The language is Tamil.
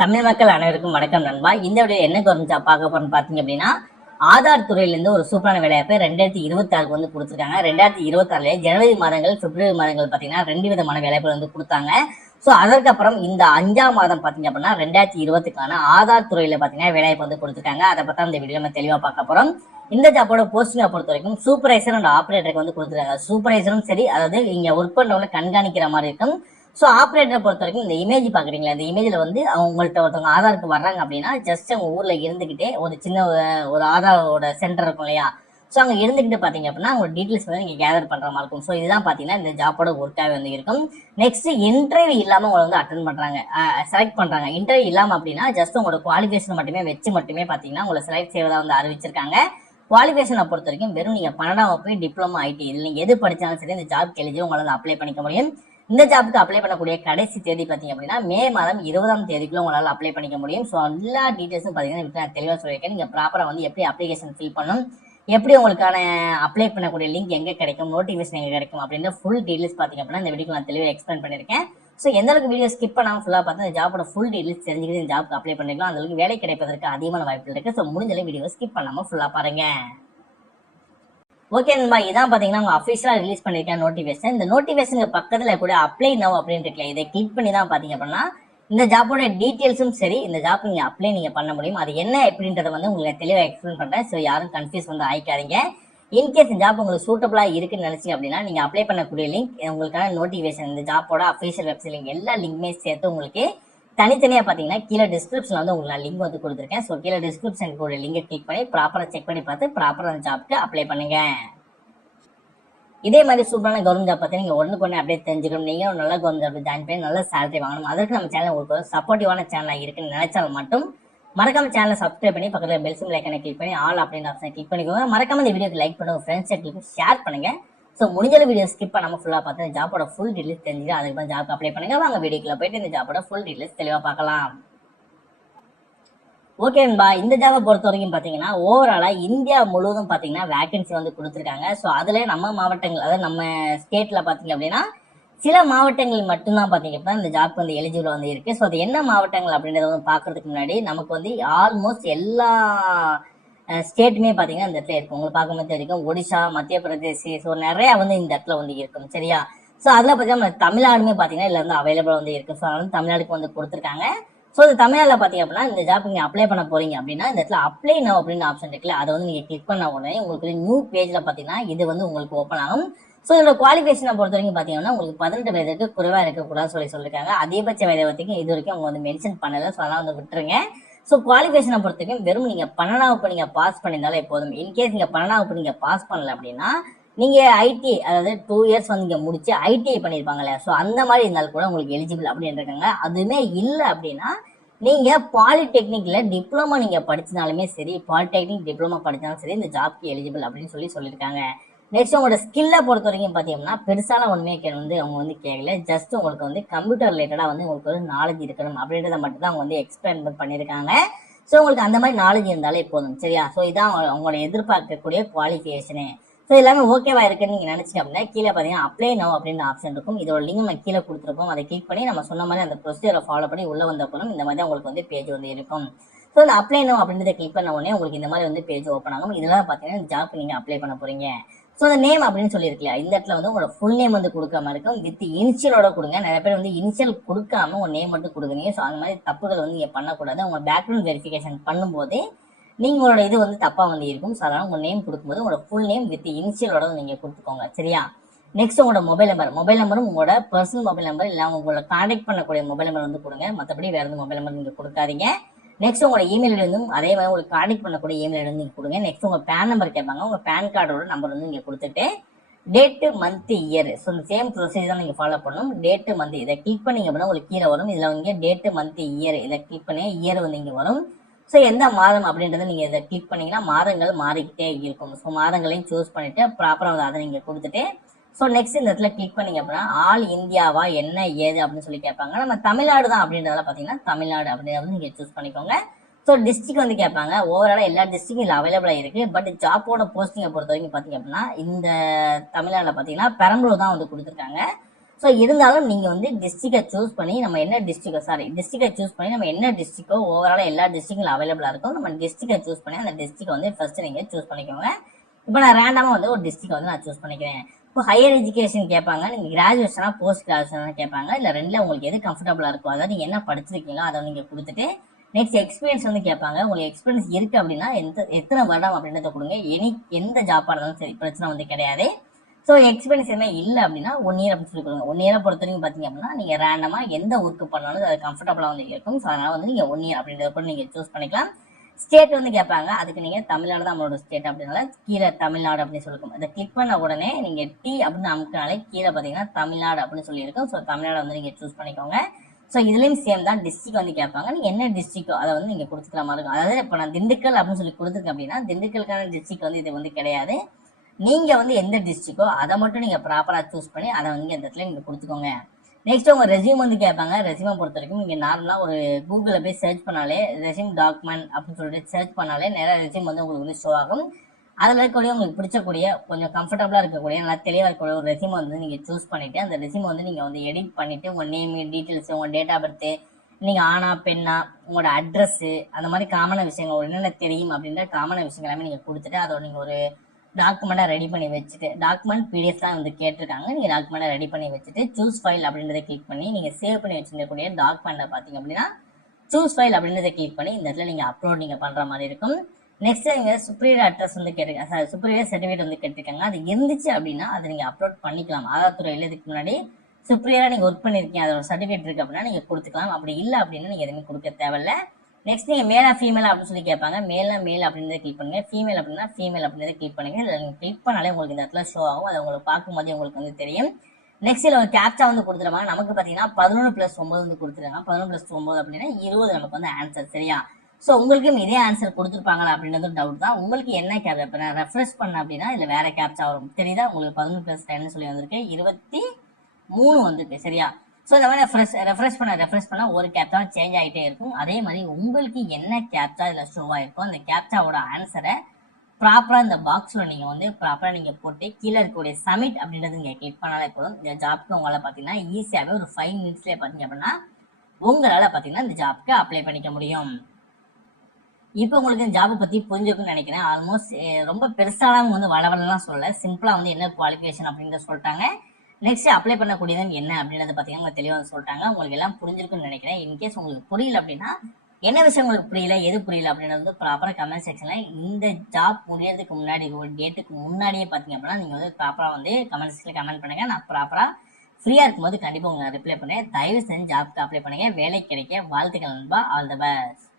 தமிழ் மக்கள் அனைவருக்கும் வணக்கம் நண்பா. இந்த வீடியோ என்ன குறைஞ்சா பார்க்க போறோம்னு பாத்தீங்க அப்படின்னா, ஆதார் துறையில இருந்து ஒரு சூப்பரான வேலைவாய்ப்பை 2026 வந்து கொடுத்துருக்காங்க. 2026 ஜனவரி மாதங்கள் பிப்ரவரி மாதங்கள் பாத்தீங்கன்னா 2 விதமான வேலைவாய்ப்பு வந்து கொடுத்தாங்க. சோ அதற்கப்புறம் இந்த 5ஆம் மாதம் பாத்தீங்க அப்படின்னா 2020க்கான ஆதார் துறையில பாத்தீங்கன்னா வேலைவாய்ப்பு வந்து கொடுத்துருக்காங்க. அதை பத்தி இந்த வீடியோ நம்ம தெளிவா பார்க்க போறோம். இந்த ஜாப்போட போஸ்டிங்கை பொறுத்த வரைக்கும் சூப்பர்வைசர் அண்ட் ஆபரேட்டருக்கு வந்து கொடுத்துருக்காங்க. சூப்பர்வைசரும் சரி, அதாவது இங்க ஒர்க் பண்றவங்களை கண்காணிக்கிற மாதிரி இருக்கும். ஸோ ஆப்ரேட்டரை பொறுத்த வரைக்கும் இந்த இமேஜ் பாக்குறீங்களா, இந்த இமேஜ்ல வந்து அவங்கள்ட்ட ஒருத்தவங்க ஆதாருக்கு வர்றாங்க அப்படின்னா ஜஸ்ட் அவங்க ஊர்ல இருந்துகிட்டே ஒரு சின்ன ஒரு ஆதாரோட சென்டர் இருக்கும் இல்லையா, ஸோ அங்க இருந்துகிட்டு பாத்தீங்க அப்படின்னா அவங்க டீட்டெயில்ஸ் வந்து நீங்க கேதர் பண்ற மாதிரி இருக்கும். ஸோ இதுதான் பாத்தீங்கன்னா இந்த ஜாப்போட ஒர்க்காவே வந்து இருக்கும். நெக்ஸ்ட் இன்டர்வியூ இல்லாம உங்களை வந்து அட்டன் பண்றாங்க, செலக்ட் பண்றாங்க. இன்டர்வியூ இல்லாம அப்படின்னா ஜஸ்ட் உங்களோட குவாலிஃபிகேஷன் மட்டுமே வச்சு மட்டுமே பாத்தீங்கன்னா உங்களை செலக்ட் செய்வதா வந்து அறிவிச்சிருக்காங்க. குவாலிஃபிகேஷனை பொறுத்த வரைக்கும் வெறும் நீங்க 12ஆம் வகுப்பு டிப்ளமோ ஐடி இதுல நீங்க எது படிச்சாலும் சரி இந்த ஜாப் எலிஜிபிள் உங்களை வந்து அப்ளை பண்ணிக்க முடியும். இந்த ஜாப்புக்கு அப்ளை பண்ணக்கூடிய கடைசி தேதி பாத்தீங்க அப்படின்னா மே மாதம் 20ஆம் தேதிக்குள்ள உங்களால அப்ளை பண்ணிக்க முடியும். ஸோ எல்லா டீடைல்ஸும் பாத்தீங்கன்னா நான் தெளிவா சொல்லியிருக்கேன். நீங்க ப்ராப்பரா வந்து எப்படி அப்ளிகேஷன் ஃபில் பண்ணணும், எப்படி உங்களுக்கான அப்ளை பண்ணக்கூடிய லிங்க் எங்க கிடைக்கும், நோட்டிபிகேஷன் எங்க கிடைக்கும் அப்படின்ற ஃபுல் டீடைல்ஸ் பாத்தீங்க அப்படின்னா இந்த வீடியோ நான் தெளிவாக எக்ஸ்பிளைன் பண்ணிருக்கேன். ஸோ எந்த அளவுக்கு வீடியோ ஸ்கிப் பண்ணாமல் ஃபுல்லாக பார்த்து இந்த ஜாப்போட ஃபுல் டீடைல்ஸ் தெரிஞ்சுக்கிட்டு இந்த ஜாப்க்கு அப்ளை பண்ணிக்கலாம். அந்த அளவுக்கு வேலை கிடைப்பதற்கு அதிகமான வாய்ப்பு இருக்கு. ஸோ முடிஞ்ச வீடியோ ஸ்கிப் பண்ணாம ஃபுல்லா பாருங்க. ஓகே நண்பா, இதான் பாத்தீங்கன்னா அவங்க அபிஷியலா ரிலீஸ் பண்ணிருக்காங்க நோட்டிபிகேஷன். இந்த நோட்டிபிகேஷன் பக்கத்துல கூட அப்ளை நவ் அப்படின்னு இருக்குல்ல, இதை கிளிக் பண்ணி தான் பாத்தீங்க அப்படின்னா இந்த ஜாப்போட டீடைல்ஸும் சரி, இந்த ஜாப் நீங்க அப்ளை நீங்க பண்ண முடியும். அது என்ன எப்படின்றத வந்து உங்களுக்கு தெளிவா எக்ஸ்பிளைன் பண்றேன். ஸோ யாரும் கன்ஃபியூஸ் வந்து ஆயிக்காதீங்க. இன்கேஸ் இந்த ஜாப் உங்களுக்கு சூட்டபிளா இருக்குன்னு நினைச்சீங்க அப்படின்னா நீங்க அப்ளை பண்ணக்கூடிய லிங்க், உங்களுக்கான நோட்டிபிகேஷன், இந்த ஜாப்போட அபிஷியல் வெப்சைட் லிங்க் எல்லா லிங்க்குமே சேர்த்து உங்களுக்கு தனித்தனியா பாத்தீங்கன்னா கீழே டிஸ்கிரிப்ஷன்ல வந்து உங்களுக்கு லிங்க் வந்து கொடுத்துருக்கேன். ஸோ கீழே டிஸ்கிரிப்ஷன் கூட லிங்கை கிளிக் பண்ணி ப்ராப்பரா செக் பண்ணி பார்த்து ப்ராப்பரா அந்த ஜாப்க்கு அப்ளை பண்ணுங்க. இதே மாதிரி சூப்பரான கவர்மெண்ட் ஜாப் பத்தி நீங்க ஒண்ணுக்கு அப்படியே தெரிஞ்சுக்கணும், நீங்க ஒரு நல்ல கவர்மெண்ட் ஜாப் ஜாயின் பண்ணி நல்ல சேலரி வாங்கணும், அதற்கு நம்ம சேனல் உங்களுக்கு சப்போர்ட்டிவான சேனலா இருக்குன்னு நினைச்சாலும் மட்டும் மறக்காம சேனலை சப்ஸ்கிரைப் பண்ணி பக்கத்துல பெல் சிம்பிள் ஐகானை கிளிக் பண்ணி ஆல் அப்படின்ற ஆப்ஷனை கிளிக் பண்ணிக்கோங்க. மறக்காம இந்த வீடியோக்கு லைக் பண்ணுங்க, ஃப்ரெண்ட்ஸ் சர்க்கிளுக்கு ஷேர் பண்ணுங்க. ஸோ முடிஞ்ச வீடியோ ஸ்கிப் பண்ணாம ஃபுல்லா பார்த்து இந்த ஜாப்போட ஃபுல் டீடைல்ஸ் தெரிஞ்சுட்டு அதுக்கு ஜாப் அப்ளை பண்ணுங்க. வாங்க வீடியோக்குள்ள போயிட்டு இந்த ஜாப்போட ஃபுல் டீடைல்ஸ் தெளிவா பார்க்கலாம். ஓகே நண்பா, இந்த ஜாபை பொறுத்த வரைக்கும் பாத்தீங்கன்னா ஓவராலா இந்தியா முழுவதும் பாத்தீங்கன்னா வேகன்சி வந்து கொடுத்துருக்காங்க. ஸோ அதுல நம்ம மாவட்டங்கள், அதாவது நம்ம ஸ்டேட்ல பாத்தீங்க அப்படின்னா சில மாவட்டங்கள் மட்டும்தான் பாத்தீங்க அப்படின்னா இந்த ஜாப் வந்து எலிஜிபிள் வந்து இருக்கு. ஸோ அது என்ன மாவட்டங்கள் அப்படின்றத வந்து பாக்குறதுக்கு முன்னாடி நமக்கு வந்து ஆல்மோஸ்ட் எல்லா ஸ்டேட்டுமே பாத்தீங்கன்னா இந்த இடத்துல இருக்கும். உங்களுக்கு பார்க்கும்போது தெரியும் ஒடிசா, மத்திய பிரதேஷ், ஸோ நிறைய வந்து இந்த இடத்துல வந்து இருக்கும். சரியா? ஸோ அதுல பாத்தீங்கன்னா தமிழ்நாடுமே பாத்தீங்கன்னா இதுல வந்து அவைலபிள் வந்து இருக்கு. ஸோ அதனால தமிழ்நாடுக்கு வந்து கொடுத்துருக்காங்க. ஸோ இந்த தமிழ்நாடுல பாத்தீங்க அப்படின்னா இந்த ஜாப் நீங்க அப்ளை பண்ண போறீங்க அப்படின்னா இந்த இடத்துல அப்ளை நவ் அப்படின்னு ஆப்ஷன் இருக்குல்ல, அதை வந்து நீங்க கிளிக் பண்ண உடனே உங்களுக்கு நியூ பேஜ்ல பாத்தீங்கன்னா இது வந்து உங்களுக்கு ஓப்பன் ஆகும். ஸோ இதோட குவாலிஃபிகேஷனை பொறுத்த வரைக்கும் பாத்தீங்கன்னா உங்களுக்கு 18 வயதுக்கு குறைவா இருக்கக்கூடாதுன்னு சொல்லியிருக்காங்க. அதிகபட்ச வயதை வரைக்கும் இது வரைக்கும் அவங்க வந்து மென்ஷன் பண்ணல. ஸோ அதெல்லாம் வந்து விட்டுருங்க. ஸோ குவாலிஃபிகேஷனை பொறுத்த வரைக்கும் வெறும் நீங்க 12ஆம் வகுப்பு நீங்க பாஸ் பண்ணியிருந்தாலே போதும். இன்கேஸ் நீங்க 12ஆம் வகுப்பு நீங்க பாஸ் பண்ணல அப்படின்னா நீங்க ஐடி, அதாவது 2 இயர்ஸ் வந்து நீங்க முடிச்சு ஐடிஐ பண்ணிருப்பாங்கல்ல, ஸோ அந்த மாதிரி இருந்தாலும் கூட உங்களுக்கு எலிஜிபிள் அப்படின்னு இருக்காங்க. அதுவுமே இல்லை அப்படின்னா நீங்க பாலிடெக்னிக்ல டிப்ளமா நீங்க படிச்சதாலுமே சரி, பாலிடெக்னிக் டிப்ளமா படிச்சாலும் சரி இந்த ஜாப்க்கு எலிஜிபிள் அப்படின்னு சொல்லியிருக்காங்க. நெக்ஸ்ட் உங்களோட ஸ்கில்லை பொறுத்த வரைக்கும் பாத்தீங்கன்னா பெருசால ஒண்ணுமே வந்து அவங்க வந்து கேட்கல. ஜஸ்ட் உங்களுக்கு வந்து கம்ப்யூட்டர் ரிலேட்டடா வந்து உங்களுக்கு ஒரு நாலேஜ் இருக்கணும் அப்படின்றத மட்டும் தான் அவங்க வந்து எக்ஸ்பிளைன் பண்ணியிருக்காங்க. ஸோ உங்களுக்கு அந்த மாதிரி நாலேஜ் இருந்தாலே போதும். சரியா? ஸோ இதான் அவங்களோட எதிர்பார்க்கக்கூடிய குவாலிஃபிகேஷனு. ஸோ எல்லாமே ஓகேவா இருக்குன்னு நீங்க நினைச்சீங்க அப்படின்னா கீழே பாத்தீங்கன்னா அப்ளை நவ் அப்படின்னு ஆப்ஷன் இருக்கும். இதோட லிங்க் நம்ம கீழே கொடுத்துருப்போம். அதை கிளிக் பண்ணி நம்ம சொன்ன மாதிரி அந்த ப்ரொசீஜரை ஃபாலோ பண்ணி உள்ள வந்த அப்புறம் இந்த மாதிரி உங்களுக்கு வந்து பேஜ் வந்து இருக்கும். ஸோ இந்த அப்ளை நவ் அப்படின்றத கிளிக் பண்ண உடனே உங்களுக்கு இந்த மாதிரி வந்து பேஜ் ஓப்பன் ஆகும். இதெல்லாம் பாத்தீங்கன்னா இந்த ஜாப் நீங்க அப்ளை பண்ண போறீங்க. ஸோ அந்த நேம் அப்படின்னு சொல்லியிருக்கல, இந்த இடத்துல வந்து உங்களோட ஃபுல் நேம் வந்து கொடுக்காம இருக்கும், வித் இனிஷியலோட கொடுங்க. நிறைய பேர் வந்து இனிஷியல் கொடுக்காம உங்க நேம் மட்டும் கொடுக்குறீங்க. ஸோ அந்த மாதிரி தப்புகள் வந்து நீங்க பண்ணக்கூடாது. உங்க பேக்ரவுண்ட் வெரிஃபிகேஷன் பண்ணும்போது நீங்களோட இது வந்து தப்பா வந்து இருக்கும். ஸோ அதனால உங்க நேம் கொடுக்கும்போது உங்களோட ஃபுல் நேம் வித் இனிஷியலோட நீங்க கொடுத்துக்கோங்க. சரியா? நெக்ஸ்ட் உங்களோட மொபைல் நம்பரும் உங்களோட பர்சனல் மொபைல் நம்பர் இல்லை உங்களோட கான்டாக்ட் பண்ணக்கூடிய மொபைல் நம்பர் வந்து கொடுங்க. மற்றபடி வேற எந்த மொபைல் நம்பர் நீங்க கொடுக்காதீங்க. நெக்ஸ்ட் உங்களோட இமெயில் இருந்தும் அதே மாதிரி உங்களுக்கு கான்டாக்ட் பண்ணக்கூடிய இமெயில் இருந்து நீங்க கொடுங்க. நெக்ஸ்ட் உங்க பேன் நம்பர் கேட்பாங்க. உங்க பேன் கார்டோட நம்பர் வந்து நீங்க கொடுத்துட்டு டேட், மந்த், இயர், ஸோ இந்த சேம் ப்ரொசீஜர் தான் நீங்க ஃபாலோ பண்ணணும். டேட், மந்த் இதை கிளிக் பண்ணீங்க அப்படின்னா உங்களுக்கு கீழே வரும். இதுல வந்து டேட், மந்த், இயர் இதை கிளிக் பண்ணி இயர் வந்து இங்க வரும். ஸோ எந்த மாதம் அப்படின்றத நீங்க இதை கிளிக் பண்ணீங்கன்னா மாதங்கள் மாறிக்கிட்டே இருக்கும். ஸோ மாதங்களையும் சூஸ் பண்ணிட்டு ப்ராப்பரா வந்து அதை நீங்க கொடுத்துட்டு ஸோ நெக்ஸ்ட் இந்த இடத்துல கிளிக் பண்ணீங்க அப்படின்னா ஆல் இந்தியாவா என்ன ஏது அப்படின்னு சொல்லி கேட்பாங்க. நம்ம தமிழ்நாடு தான் அப்படின்றதால பாத்தீங்கன்னா தமிழ்நாடு அப்படின்றத நீங்க சூஸ் பண்ணிக்கோங்க. ஸோ டிஸ்ட்ரிக்ட் வந்து கேட்பாங்க. ஓவராலா எல்லா டிஸ்ட்ரிக்டும் இதுல அவைலபிளா இருக்கு. பட் ஜாப்போட போஸ்டிங்கை பொறுத்த வரைக்கும் பாத்தீங்க அப்படின்னா இந்த தமிழ்நாடுல பாத்தீங்கன்னா பெரம்பலூர் தான் வந்து கொடுத்துருக்காங்க. ஸோ இருந்தாலும் நீங்க வந்து டிஸ்ட்ரிக்டை சூஸ் பண்ணி நம்ம என்ன டிஸ்ட்ரிக்டை சூஸ் பண்ணி நம்ம என்ன டிஸ்ட்ரிக்டோ ஓவரால் எல்லா டிஸ்ட்ரிக்ட்ல அவைலபிளா இருக்கும் நம்ம டிஸ்ட்ரிக்டை சூஸ் பண்ணி அந்த டிஸ்ட்ரிக்ட் வந்து ஃபர்ஸ்ட் நீங்க சூஸ் பண்ணிக்கோங்க. இப்போ நான் ரேண்டமா வந்து ஒரு டிஸ்ட்ரிக்ட் வந்து நான் சூஸ் பண்ணிக்கிறேன். இப்போ ஹையர் எஜுகேஷன் கேட்பாங்க, நீங்க கிராஜுவேஷனா போஸ்ட் கிராஜுவேஷனா கேட்பாங்க, இல்ல ரெண்டுல உங்களுக்கு எது கம்ஃபர்டபுளா இருக்கும், அதாவது நீங்க என்ன படிச்சிருக்கீங்களோ அதை நீங்க கொடுத்துட்டு நெக்ஸ்ட் எக்ஸ்பீரியன்ஸ் வந்து கேட்பாங்க. உங்களுக்கு எக்ஸ்பீரியன்ஸ் இருக்கு அப்படின்னா எத்தனை வருடம் அப்படின்றத கொடுங்க. எந்த ஜாப்பா இருந்தாலும் சரி பிரச்சனை வந்து கிடையாது. ஸோ எக்ஸ்பீரியன்ஸ் எதுவுமே இல்லை அப்படின்னா 1 இயர் அப்படின்னு சொல்லி கொடுங்க. 1 இயரை பொறுத்த வரைக்கும் பார்த்தீங்க அப்படின்னா நீங்க ரேண்டமா எந்த ஒர்க் பண்ணாலும் அது கம்ஃபர்டபுளா வந்து இருக்கும். ஸோ அதனால வந்து நீங்க 1 இயர் அப்படின்றத கூட நீங்க சூஸ் பண்ணிக்கலாம். ஸ்டேட் வந்து கேட்பாங்க, அதுக்கு நீங்க தமிழ்நாடு தான் நம்மளோட ஸ்டேட் அப்படின்னால கீழே தமிழ்நாடு அப்படின்னு சொல்லிருக்கும். அதை கிளிக் பண்ண உடனே நீங்க டி அப்படின்னு அமுக்கினாலே கீழே பார்த்தீங்கன்னா தமிழ்நாடு அப்படின்னு சொல்லியிருக்கும். ஸோ தமிழ்நாடு வந்து நீங்க சூஸ் பண்ணிக்கோங்க. ஸோ இதுலயும் சேம் தான், டிஸ்ட்ரிக்ட் வந்து கேட்பாங்க, நீங்க என்ன டிஸ்ட்ரிக்டோ அதை வந்து நீங்க கொடுத்துக்கிற மாதிரி இருக்கும். அதாவது இப்போ நான் திண்டுக்கல் அப்படின்னு சொல்லி கொடுத்துருக்கேன் அப்படின்னா திண்டுக்கலுக்கான டிஸ்ட்ரிக்ட் வந்து இது வந்து கிடையாது. நீங்க வந்து எந்த டிஸ்ட்ரிக்டோ அதை மட்டும் நீங்க ப்ராப்பரா சூஸ் பண்ணி அதை வந்து இந்த இடத்துல நீங்க கொடுத்துக்கோங்க. நெக்ஸ்ட் உங்க ரெஸ்யூம் வந்து கேட்பாங்க. ரெஸ்யூமை பொறுத்த வரைக்கும் நீங்க நார்மலா ஒரு கூகுள்ல போய் சர்ச் பண்ணாலே ரெஸ்யூம் டாக்குமெண்ட் அப்படின்னு சொல்லிட்டு சர்ச் பண்ணாலே நிறைய ரெஸ்யூம் வந்து உங்களுக்கு வந்து ஷோ ஆகும். அதுல இருக்கக்கூடிய உங்களுக்கு பிடிச்சக்கூடிய கொஞ்சம் கம்ஃபர்டபுளா இருக்கக்கூடிய நல்லா தெளிவா இருக்கக்கூடிய ஒரு ரெஸ்யூம் வந்து நீங்க சூஸ் பண்ணிட்டு அந்த ரெஸ்யூம் வந்து நீங்க வந்து எடிட் பண்ணிட்டு உங்க நேம் டீட்டெயில்ஸ் உங்க டேட் ஆஃப் பர்த் நீங்க ஆனா பெண்ணா உங்களோட அட்ரஸ் அந்த மாதிரி காமன விஷயங்கள் என்னென்ன தெரியும் அப்படின்ற காமன விஷயங்கள் எல்லாமே நீங்க கொடுத்துட்டு அதோட நீங்க ஒரு டாக்குமெண்டா ரெடி பண்ணி வச்சுட்டு டாக்குமெண்ட் பிடிஎஃப் தான் வந்து கேட்டிருக்காங்க. நீங்க டாக்குமெண்டா ரெடி பண்ணி வச்சுட்டு சூஸ் ஃபைல் அப்படின்றத கிளிக் பண்ணி நீங்க சேவ் பண்ணி வச்சிருக்கக்கூடிய டாக்குமெண்ட்டை பாத்தீங்க அப்படின்னா சூஸ் ஃபைல் அப்படின்றத கிளிக் பண்ணி இந்த இடத்துல நீங்க அப்லோட் நீங்க பண்ற மாதிரி இருக்கும். நெக்ஸ்ட் நீங்க சுப்ரியர் அட்ரஸ் வந்து கேட்டிருக்காங்க, சுப்ரியர் சர்டிஃபிகேட் வந்து கேட்டிருக்காங்க. அது இருந்துச்சு அப்படின்னா அதை நீங்க அப்லோட் பண்ணிக்கலாம். ஆதார் துறையில இதுக்கு முன்னாடி சுப்ரியரா நீங்க ஒர்க் பண்ணிருக்கீங்க, அதோட சர்டிஃபிகேட் இருக்கு அப்படின்னா நீங்க கொடுத்துக்கலாம். அப்படி இல்லை அப்படின்னா நீங்க எதுவுமே கொடுக்க தேவையில்ல. நெக்ஸ்ட் நீங்க மேலா ஃபீமேல் அப்படின்னு சொல்லி கேட்பாங்க. மேலா மேல் அப்படின்றத கிளிக் பண்ணுங்க, ஃபீமேல் அப்படின்னா ஃபீமேல் அப்படின்றத கிளிக் பண்ணுங்க. இதில் நீங்க கிளிக் பண்ணாலே உங்களுக்கு இந்த இடத்துல ஷோ ஆகும். அதை உங்களுக்கு பார்க்கும்போது உங்களுக்கு வந்து தெரியும். நெக்ஸ்ட் இதில் ஒரு கேப்சா வந்து கொடுத்துருவாங்க. நமக்கு பார்த்தீங்கன்னா 11+9 வந்து கொடுத்துருக்காங்க. 11+9 அப்படின்னா 20 நமக்கு வந்து ஆன்சர். சரியா? ஸோ உங்களுக்கும் இதே ஆன்சர் கொடுத்துருப்பாங்களா அப்படின்றது டவுட் தான். உங்களுக்கு என்ன கேப்சா இப்போ நான் ரெஃப்ரெஷ் பண்ண அப்படின்னா இதில் வேற கேப்சா வரும். தெரியுதா? உங்களுக்கு 11+10 சொல்லி வந்திருக்கு, 23 வந்துருக்கு. சரியா? ஸோ இந்த மாதிரி ரெஃப்ரெஷ் பண்ண ஒரு கேப்சா சேஞ்ச் ஆகிட்டே இருக்கும். அதே மாதிரி உங்களுக்கு என்ன கேப்சா இதில் ஷோ ஆயிருக்கும் அந்த கேப்சாவோட ஆன்சரை ப்ராப்பரா இந்த பாக்ஸ்ல நீங்க வந்து ப்ராப்பரா நீங்க போட்டு கீழே இருக்கக்கூடிய சப்மிட் அப்படின்றது நீங்க கிளிக் பண்ணாலே போதும். இந்த ஜாப்க்கு உங்களால பாத்தீங்கன்னா ஈஸியாவே ஒரு 5 மினிட்ஸ்லயே பாத்தீங்க அப்படின்னா உங்களால பாத்தீங்கன்னா இந்த ஜாப்க்கு அப்ளை பண்ணிக்க முடியும். இப்போ உங்களுக்கு இந்த ஜாப் பத்தி புரிஞ்சுக்குன்னு நினைக்கிறேன். ஆல்மோஸ்ட் ரொம்ப பெருசாலாம் வந்து வளவலாம் சொல்லல, சிம்பிளா வந்து என்ன குவாலிஃபிகேஷன் அப்படின்றத சொல்லிட்டாங்க. நெக்ஸ்ட் அப்ளை பண்ணக்கூடியது என்ன அப்படின்றத பாத்தீங்கன்னா தெளிவாக சொல்லிட்டாங்க. உங்களுக்கு எல்லாம் புரிஞ்சிருக்குன்னு நினைக்கிறேன். இன்கேஸ் உங்களுக்கு புரியல அப்படின்னா என்ன விஷயம் உங்களுக்கு புரியல எது புரியல அப்படின்றது வந்து ப்ராப்பரா கமெண்ட் செக்ஷன்ல இந்த ஜாப் முடியறதுக்கு முன்னாடி ஒரு டேட்டுக்கு முன்னாடியே பாத்தீங்க அப்படின்னா நீங்க வந்து ப்ராப்பரா வந்து கமெண்ட் செக்ஷன்ல கமெண்ட் பண்ணுங்க. நான் ப்ராப்பரா ஃப்ரீயா இருக்கும்போது கண்டிப்பா உங்களுக்கு ரிப்ளை பண்ணேன். தயவு செஞ்சு ஜாப்க்கு அப்ளை பண்ணுங்க. வேலை கிடைக்க வாழ்த்துக்கள் நண்பா. All the best.